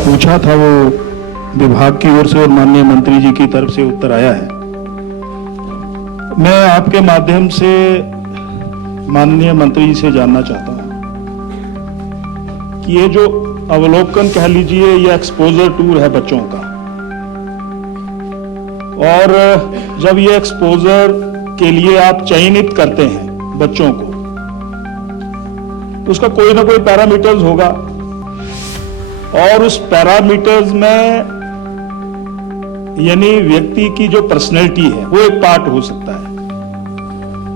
पूछा था वो विभाग की ओर से और माननीय मंत्री जी की तरफ से उत्तर आया है। मैं आपके माध्यम से माननीय मंत्री जी से जानना चाहता हूं कि ये जो अवलोकन कह लीजिए या एक्सपोजर टूर है बच्चों का, और जब ये एक्सपोजर के लिए आप चयनित करते हैं बच्चों को, तो उसका कोई ना कोई पैरामीटर्स होगा, और उस पैरामीटर्स में यानी व्यक्ति की जो पर्सनैलिटी है वो एक पार्ट हो सकता है,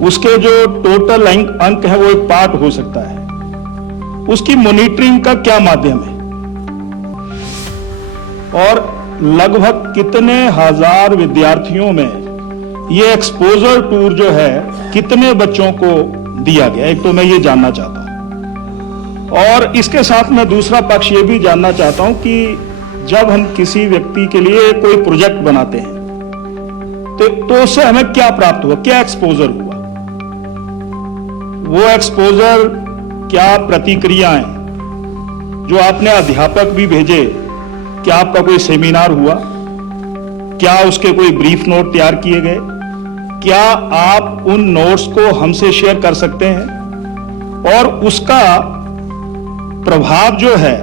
उसके जो टोटल अंक है वो एक पार्ट हो सकता है, उसकी मॉनिटरिंग का क्या माध्यम है, और लगभग कितने हजार विद्यार्थियों में ये एक्सपोजर टूर जो है कितने बच्चों को दिया गया, एक तो मैं ये जानना चाहता हूं। और इसके साथ मैं दूसरा पक्ष ये भी जानना चाहता हूं कि जब हम किसी व्यक्ति के लिए कोई प्रोजेक्ट बनाते हैं तो उससे हमें क्या प्राप्त हुआ, क्या एक्सपोजर हुआ, वो एक्सपोजर क्या प्रतिक्रियाएं जो आपने अध्यापक भी भेजे, क्या आपका कोई सेमिनार हुआ, क्या उसके कोई ब्रीफ नोट तैयार किए गए, क्या आप उन नोट्स को हमसे शेयर कर सकते हैं, और उसका प्रभाव जो है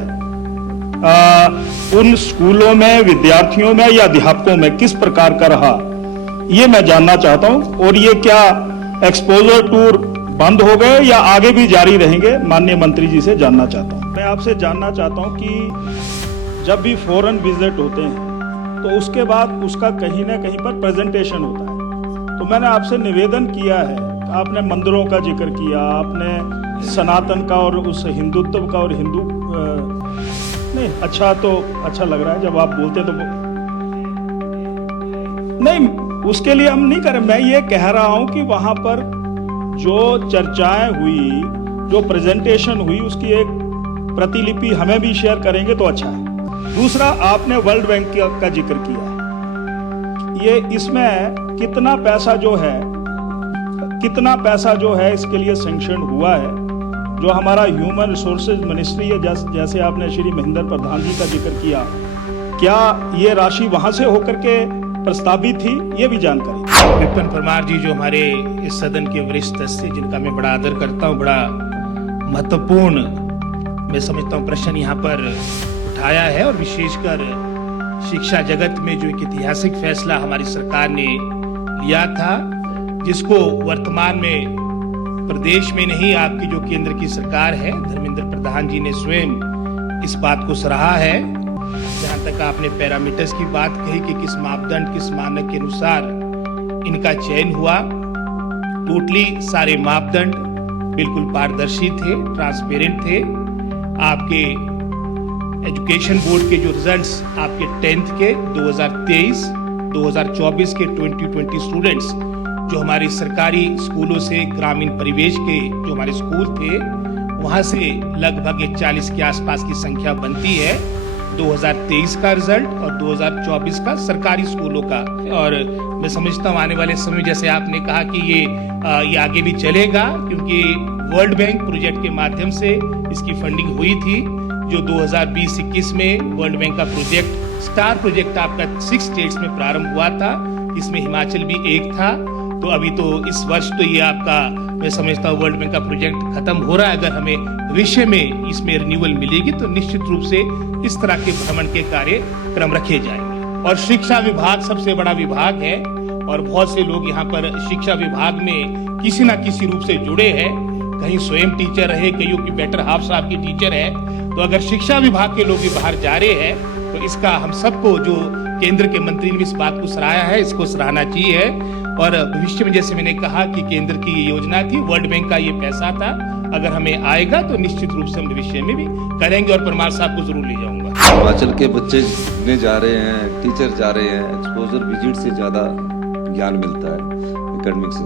उन स्कूलों में, विद्यार्थियों में या अध्यापकों में किस प्रकार का रहा, ये मैं जानना चाहता हूं। और ये क्या एक्सपोजर टूर बंद हो गए या आगे भी जारी रहेंगे, माननीय मंत्री जी से जानना चाहता हूं। मैं आपसे जानना चाहता हूं कि जब भी फॉरेन विजिट होते हैं तो उसके बाद उसका कहीं ना कहीं पर प्रेजेंटेशन होता है, तो मैंने आपसे निवेदन किया है, आपने मंदिरों का जिक्र किया, आपने सनातन का और उस हिंदुत्व का और हिंदू नहीं, अच्छा लग रहा है जब आप बोलते हैं तो नहीं, उसके लिए हम नहीं करें। मैं ये कह रहा हूं कि वहां पर जो चर्चाएं हुई, जो प्रेजेंटेशन हुई, उसकी एक प्रतिलिपि हमें भी शेयर करेंगे तो अच्छा है। दूसरा, आपने वर्ल्ड बैंक का जिक्र किया, ये इसमें कितना पैसा जो है इसके लिए सैंक्शन हुआ है, जो हमारा ह्यूमन रिसोर्सेज मिनिस्ट्री है, जैसे आपने श्री महेंद्र प्रधान जी का जिक्र किया, क्या ये राशि वहां से होकर के प्रस्तावित थी, ये भी जानकारी। विपिन परमार जी जो हमारे इस सदन के वरिष्ठ सदस्य, जिनका मैं बड़ा आदर करता हूँ, बड़ा महत्वपूर्ण मैं समझता हूँ प्रश्न यहाँ पर उठाया है, और विशेषकर शिक्षा जगत में जो एक ऐतिहासिक फैसला हमारी सरकार ने लिया था, जिसको वर्तमान में प्रदेश में नहीं, आपकी जो केंद्र की सरकार है, धर्मेंद्र प्रधान जी ने स्वयं इस बात को सराहा है। जहां तक आपने पैरामीटर्स की बात कही कि किस मापदंड, किस मानक के अनुसार इनका चयन हुआ, टोटली सारे मापदंड बिल्कुल पारदर्शी थे, ट्रांसपेरेंट थे। आपके एजुकेशन बोर्ड के जो रिजल्ट्स आपके 10th के 2023, 2024 के 2020 स्टूडेंट्स जो हमारे सरकारी स्कूलों से ग्रामीण परिवेश के जो हमारे स्कूल थे, वहां से लगभग 40 के आसपास की संख्या बनती है 2023 का रिजल्ट और 2024 का सरकारी स्कूलों का। और मैं समझता हूँ आने वाले समय, जैसे आपने कहा कि ये आगे भी चलेगा, क्योंकि वर्ल्ड बैंक प्रोजेक्ट के माध्यम से इसकी फंडिंग हुई थी, जो 2020-21 में वर्ल्ड बैंक का प्रोजेक्ट, स्टार प्रोजेक्ट आपका 6 स्टेट्स में प्रारंभ हुआ था, इसमें हिमाचल भी एक था। तो अभी तो इस वर्ष तो ये आपका मैं समझता हूँ वर्ल्ड बैंक का प्रोजेक्ट खत्म हो रहा है। अगर हमें भविष्य में इसमें रिन्यूअल मिलेगी तो निश्चित रूप से इस तरह के भ्रमण के कार्यक्रम रखे जाएंगे। और शिक्षा विभाग सबसे बड़ा विभाग है, और बहुत से लोग यहाँ पर शिक्षा विभाग में किसी न किसी रूप से जुड़े हैं, कहीं स्वयं टीचर रहे, कहीं की बेटर हाफ साहब की टीचर है। तो अगर शिक्षा विभाग के लोग भी बाहर जा रहे हैं तो इसका हम सबको, जो केंद्र के मंत्री ने इस बात को सराहा है, इसको सराहना चाहिए। और भविष्य में जैसे मैंने कहा कि केंद्र की ये योजना थी, वर्ल्ड बैंक का ये पैसा था, अगर हमें आएगा तो निश्चित रूप से हम भविष्य में भी करेंगे, और परमार साहब को जरूर ले जाऊंगा। हिमाचल के बच्चे ने जा रहे हैं, टीचर जा रहे हैं, एक्सपोजर विजिट से ज्यादा ज्ञान मिलता है एकेडमिक से।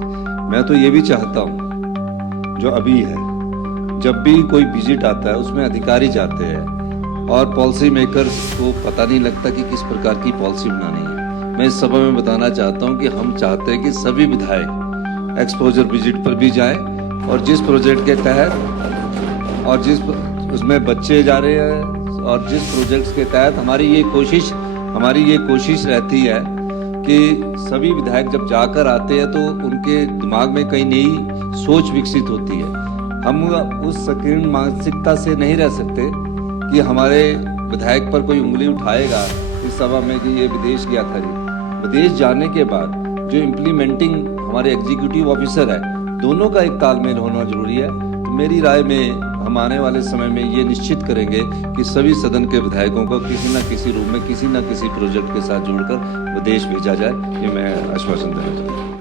मैं तो ये भी चाहता हूँ, जो अभी है, जब भी कोई विजिट आता है उसमें अधिकारी जाते हैं और पॉलिसी मेकर्स को पता नहीं लगता कि किस प्रकार की पॉलिसी बनानी है। मैं इस सभा में बताना चाहता हूं कि हम चाहते हैं कि सभी विधायक एक्सपोजर विजिट पर भी जाएं, और जिस प्रोजेक्ट के तहत और जिस उसमें बच्चे जा रहे हैं और जिस प्रोजेक्ट्स के तहत हमारी ये कोशिश रहती है कि सभी विधायक जब जाकर आते हैं तो उनके दिमाग में कई नई सोच विकसित होती है। हम उस संकीर्ण मानसिकता से नहीं रह सकते कि हमारे विधायक पर कोई उंगली उठाएगा इस सभा में कि ये विदेश गया था जी। विदेश जाने के बाद जो इम्प्लीमेंटिंग हमारे एग्जीक्यूटिव ऑफिसर है, दोनों का एक तालमेल होना जरूरी है। तो मेरी राय में हम आने वाले समय में ये निश्चित करेंगे कि सभी सदन के विधायकों को किसी न किसी रूप में किसी न किसी प्रोजेक्ट के साथ जोड़कर विदेश भेजा जाए। ये मैं आश्वासन देना चाहता हूँ।